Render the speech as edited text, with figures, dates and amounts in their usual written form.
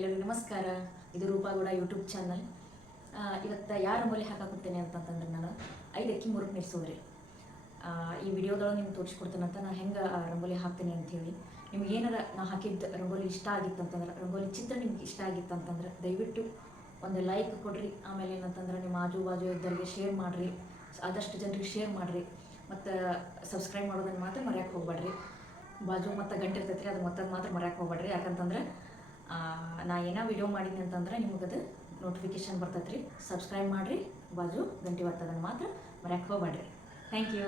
ಎಲ್ಲರಿಗೂ ನಮಸ್ಕಾರ. ಇದು ರೂಪಾಗೌಡ ಯೂಟ್ಯೂಬ್ ಚಾನಲ್. ಇವತ್ತು ಯಾರ ರಂಗೋಲಿ ಹಾಕಾಕುತ್ತೇನೆ ಅಂತಂತಂದ್ರೆ ನಾನು 5 ಅಕ್ಕಿ ಮುರುಕು ನಿಲ್ಸೋದ್ರಿ. ಈ ವಿಡಿಯೋದೊಳಗೆ ನಿಮ್ಗೆ ತೋರಿಸ್ಕೊಡ್ತೇನೆ ಅಂತ ನಾನು ಹೆಂಗೆ ರಂಗೋಲಿ ಹಾಕ್ತೇನೆ ಅಂಥೇಳಿ. ನಿಮ್ಗೆ ಏನಾರ ನಾ ಹಾಕಿದ್ದ ರಂಗೋಲಿ ಇಷ್ಟ ಆಗಿತ್ತು ಅಂತಂದ್ರೆ, ರಂಗೋಲಿ ಚಿತ್ರ ನಿಮ್ಗೆ ಇಷ್ಟ ಆಗಿತ್ತು ಅಂತಂದ್ರೆ ದಯವಿಟ್ಟು ಒಂದು ಲೈಕ್ ಕೊಡ್ರಿ. ಆಮೇಲೆ ಏನಂತಂದ್ರೆ ನಿಮ್ಮ ಆಜು ಬಾಜು ಇದ್ದವ್ರಿಗೆ ಶೇರ್ ಮಾಡಿರಿ, ಆದಷ್ಟು ಜನರಿಗೆ ಶೇರ್ ಮಾಡಿರಿ. ಮತ್ತು ಸಬ್ಸ್ಕ್ರೈಬ್ ಮಾಡೋದನ್ನು ಮಾತ್ರ ಮರ್ಯಾಕೆ ಹೋಗ್ಬೇಡ್ರಿ. ಬಾಜು ಮತ್ತು ಗಂಟೆ ಇರ್ತೈತೆ ರೀ, ಅದು ಮೊತ್ತದ ಮಾತ್ರ ಮರ್ಯಾಕೆ ಹೋಗ್ಬೇಡ್ರಿ. ಯಾಕಂತಂದ್ರೆ ನಾ ಏನೋ ವಿಡಿಯೋ ಮಾಡಿದ್ನಿ ಅಂತಂದ್ರೆ ನಿಮಗದು ನೋಟಿಫಿಕೇಶನ್ ಬರ್ತೈತೆ ರೀ. ಸಬ್ಸ್ಕ್ರೈಬ್ ಮಾಡಿರಿ, ಬಾಜು ಗಂಟೆ ಒತ್ತೋದನ್ನು ಮಾತ್ರ ಮರ್ಯಾಕೆ ಹೋಗ್ಬೇಡ್ರಿ. Thank you.